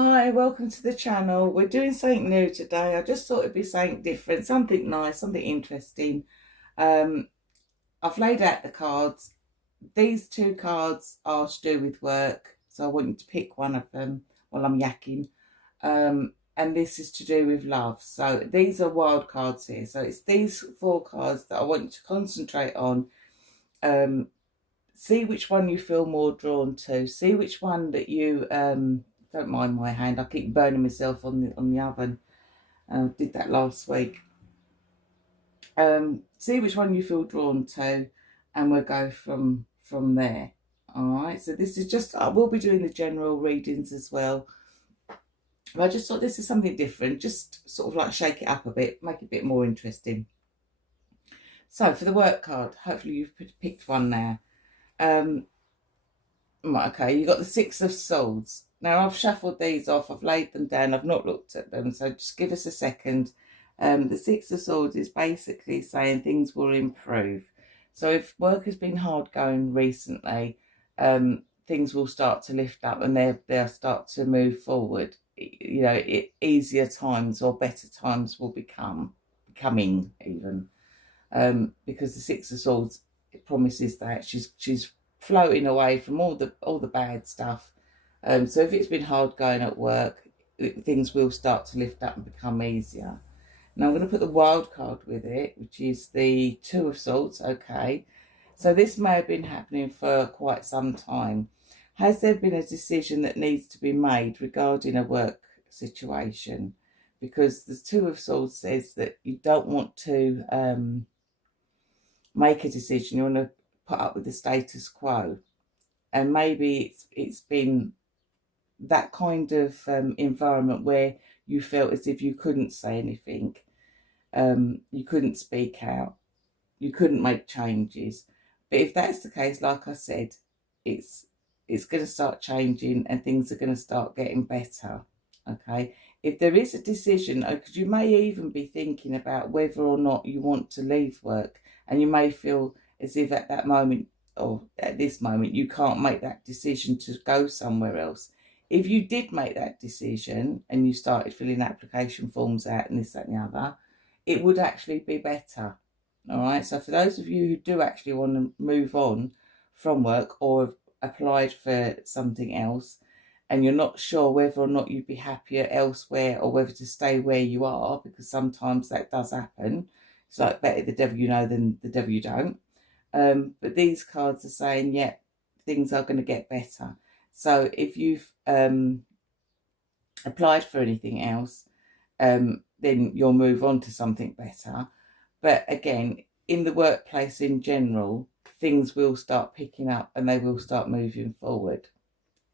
Hi, welcome to the channel. We're doing something new today. I just thought it'd be something different, something nice, something interesting. Um, I've laid out the cards. These two cards are to do with work, so I want you to pick one of them while I'm yakking. And this is to do with love. So these are wild cards here. So it's these four cards that I want you to concentrate on. See which one you feel more drawn to. See which one that you don't mind my hand. I keep burning myself on the oven. Did that last week. See which one you feel drawn to, and we'll go from there. All right. So this is just I will be doing the general readings as well. But I just thought this is something different. Just sort of like shake it up a bit, make it a bit more interesting. So for the work card, hopefully you've picked one now. Right, okay, you got the Six of Swords. Now I've shuffled these off, I've laid them down, I've not looked at them, so just give us a second. The Six of Swords is basically saying things will improve. So if work has been hard going recently, things will start to lift up and they'll start to move forward. You know, easier times or better times will becoming even. Because the Six of Swords, it promises that she's floating away from all the bad stuff. So if it's been hard going at work, things will start to lift up and become easier. Now I'm going to put the wild card with it, which is the Two of Swords. Okay, so this may have been happening for quite some time. Has there been a decision that needs to be made regarding a work situation? Because the Two of Swords says that you don't want to make a decision. You want to put up with the status quo, and maybe it's been that kind of environment where you felt as if you couldn't say anything, you couldn't speak out, you couldn't make changes. But if that's the case, like I said, it's going to start changing and things are going to start getting better. Okay, if there is a decision, because you may even be thinking about whether or not you want to leave work, and you may feel as if at that moment or at this moment you can't make that decision to go somewhere else. If you did make that decision and you started filling application forms out and this, that and the other, it would actually be better. All right, so for those of you who do actually want to move on from work or have applied for something else and you're not sure whether or not you'd be happier elsewhere or whether to stay where you are, because sometimes that does happen. It's like better the devil you know than the devil you don't. But these cards are saying, yeah, things are going to get better. So if you've applied for anything else, then you'll move on to something better. But again, in the workplace in general, things will start picking up and they will start moving forward.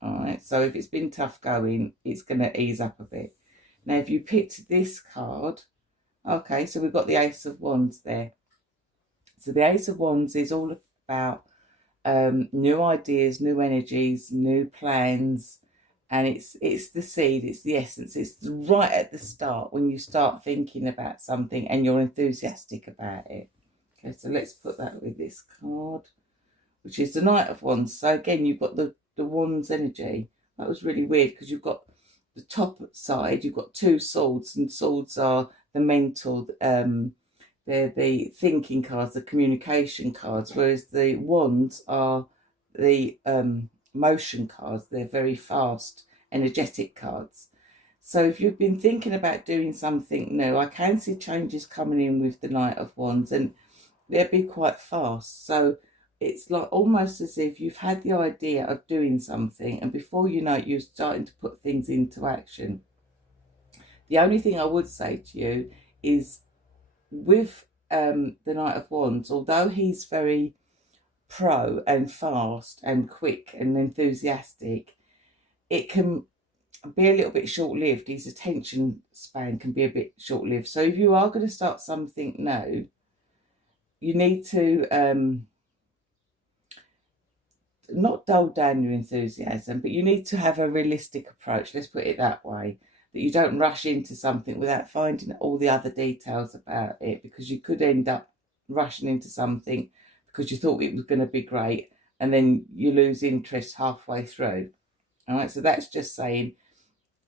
All right, so if it's been tough going, it's going to ease up a bit. Now, if you picked this card, okay, so we've got the Ace of Wands there. So the Ace of Wands is all about new ideas, new energies, new plans, and it's the seed, it's the essence. It's right at the start when you start thinking about something and you're enthusiastic about it. Okay, so let's put that with this card, which is the Knight of Wands. So again, you've got the Wands energy. That was really weird because you've got the top side, you've got two swords, and swords are the mental, they're the thinking cards, the communication cards, whereas the wands are the motion cards. They're very fast, energetic cards. So if you've been thinking about doing something new, I can see changes coming in with the Knight of Wands, and they'll be quite fast. So it's like almost as if you've had the idea of doing something, and before you know it, you're starting to put things into action. The only thing I would say to you is, with the Knight of Wands, although he's very pro and fast and quick and enthusiastic, it can be a little bit short-lived. His attention span can be a bit short-lived. So if you are going to start something new, you need to not dull down your enthusiasm, but you need to have a realistic approach. Let's put it that way. That you don't rush into something without finding all the other details about it, because you could end up rushing into something because you thought it was going to be great and then you lose interest halfway through. All right, so that's just saying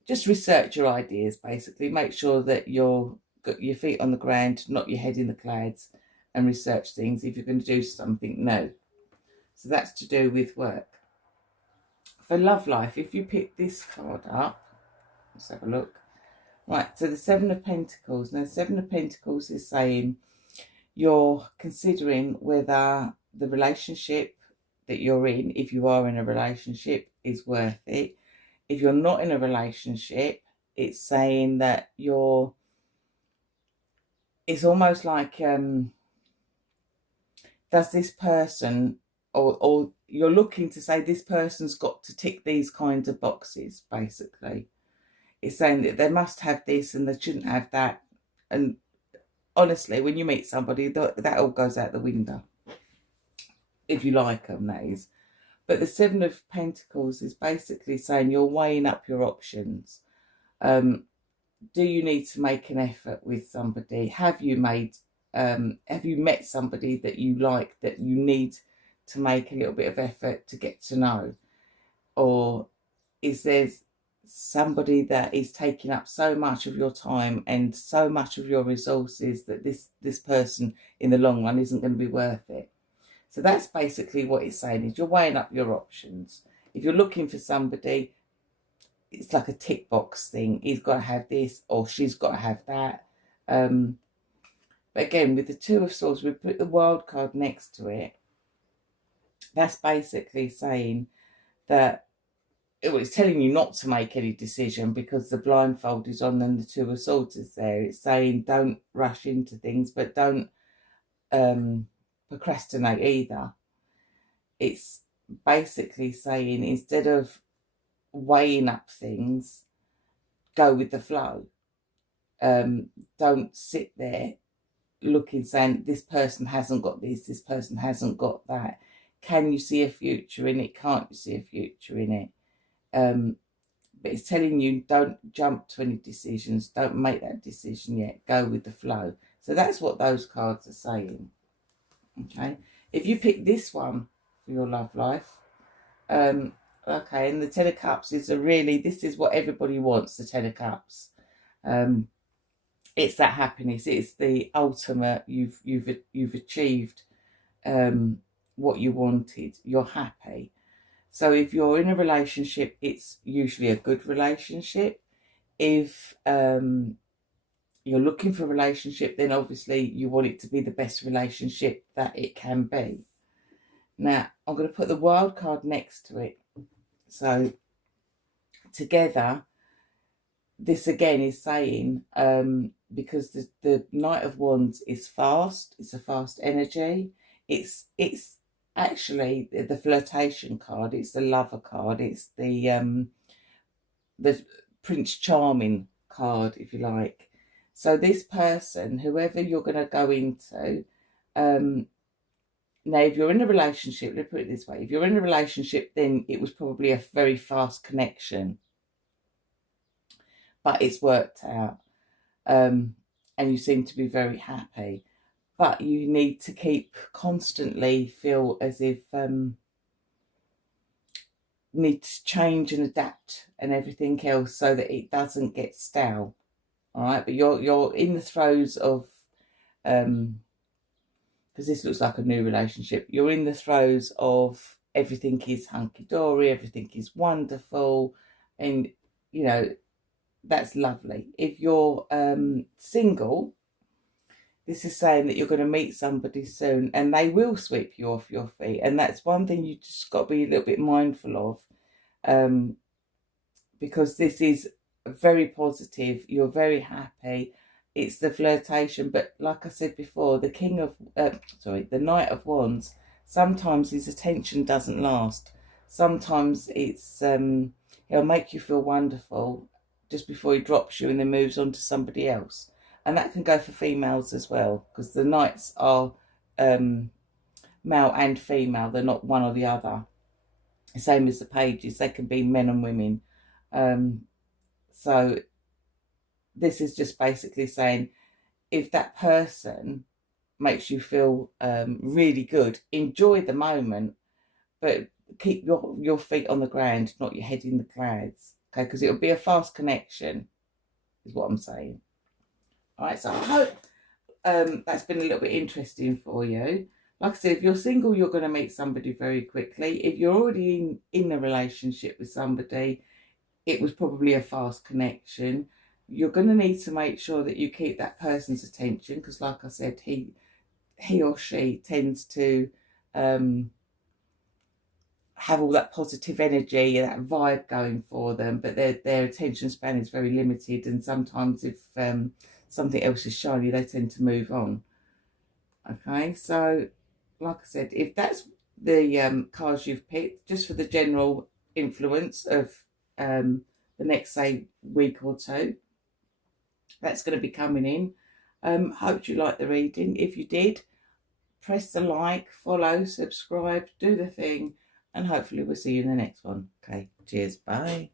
just research your ideas, basically. Make sure that you're got your feet on the ground, not your head in the clouds, and research things if you're going to do something new. So that's to do with work. For love life, if you pick this card up, let's have a look. Right, so the Seven of Pentacles. Now, the Seven of Pentacles is saying you're considering whether the relationship that you're in, if you are in a relationship, is worth it. If you're not in a relationship, it's saying that it's almost like, does this person, or you're looking to say this person's got to tick these kinds of boxes, basically. It's saying that they must have this and they shouldn't have that. And honestly, when you meet somebody, that all goes out the window. If you like them, that is. But the Seven of Pentacles is basically saying you're weighing up your options. Do you need to make an effort with somebody? Have you met somebody that you like, that you need to make a little bit of effort to get to know? Or is there somebody that is taking up so much of your time and so much of your resources that this person in the long run isn't going to be worth it? So that's basically what it's saying, is you're weighing up your options. If you're looking for somebody, it's like a tick box thing. He's got to have this, or she's got to have that. But again, with the Two of Swords, we put the Wild card next to it. That's basically saying that it's telling you not to make any decision because the blindfold is on and the Two of Swords is there. It's saying don't rush into things, but don't procrastinate either. It's basically saying, instead of weighing up things, go with the flow. Don't sit there looking, saying this person hasn't got this person hasn't got that. Can you see a future in it? Can't you see a future in it? But it's telling you don't jump to any decisions, don't make that decision yet, go with the flow. So that's what those cards are saying. Okay, if you pick this one for your love life, okay, and the Ten of Cups is this is what everybody wants, the Ten of Cups. It's that happiness. It's the ultimate. You've achieved what you wanted. You're happy. So if you're in a relationship, it's usually a good relationship. If you're looking for a relationship, then obviously you want it to be the best relationship that it can be. Now, I'm going to put the Wild card next to it. So together, this again is saying, because the Knight of Wands is fast, it's a fast energy. It's actually the flirtation card, it's the lover card, it's the Prince Charming card, if you like. So this person, whoever you're going to go into, now if you're in a relationship, let's put it this way, if you're in a relationship, then it was probably a very fast connection, but it's worked out, and you seem to be very happy. But you need to constantly feel as if need to change and adapt and everything else so that it doesn't get stale. All right, but you're in the throes of, because this looks like a new relationship, you're in the throes of everything is hunky-dory, everything is wonderful, and you know, that's lovely. If you're single, this is saying that you're going to meet somebody soon and they will sweep you off your feet. And that's one thing you just got to be a little bit mindful of, because this is very positive. You're very happy. It's the flirtation. But like I said before, the the Knight of Wands, sometimes his attention doesn't last. Sometimes it's, he'll make you feel wonderful just before he drops you and then moves on to somebody else. And that can go for females as well, because the Knights are male and female. They're not one or the other. Same as the Pages. They can be men and women. So this is just basically saying, if that person makes you feel really good, enjoy the moment, but keep your feet on the ground, not your head in the clouds. Okay, because it'll be a fast connection, is what I'm saying. All right, so I hope that's been a little bit interesting for you. Like I said, if you're single, you're going to meet somebody very quickly. If you're already in a relationship with somebody, it was probably a fast connection. You're going to need to make sure that you keep that person's attention, because like I said, he or she tends to have all that positive energy and that vibe going for them, but their attention span is very limited, and sometimes if something else is shiny, they tend to move on. Okay, so like I said, if that's the cards you've picked, just for the general influence of the next, say, week or two, that's going to be coming in. Hope you liked the reading. If you did, press the like, follow, subscribe, do the thing, and hopefully we'll see you in the next one. Okay, cheers, bye.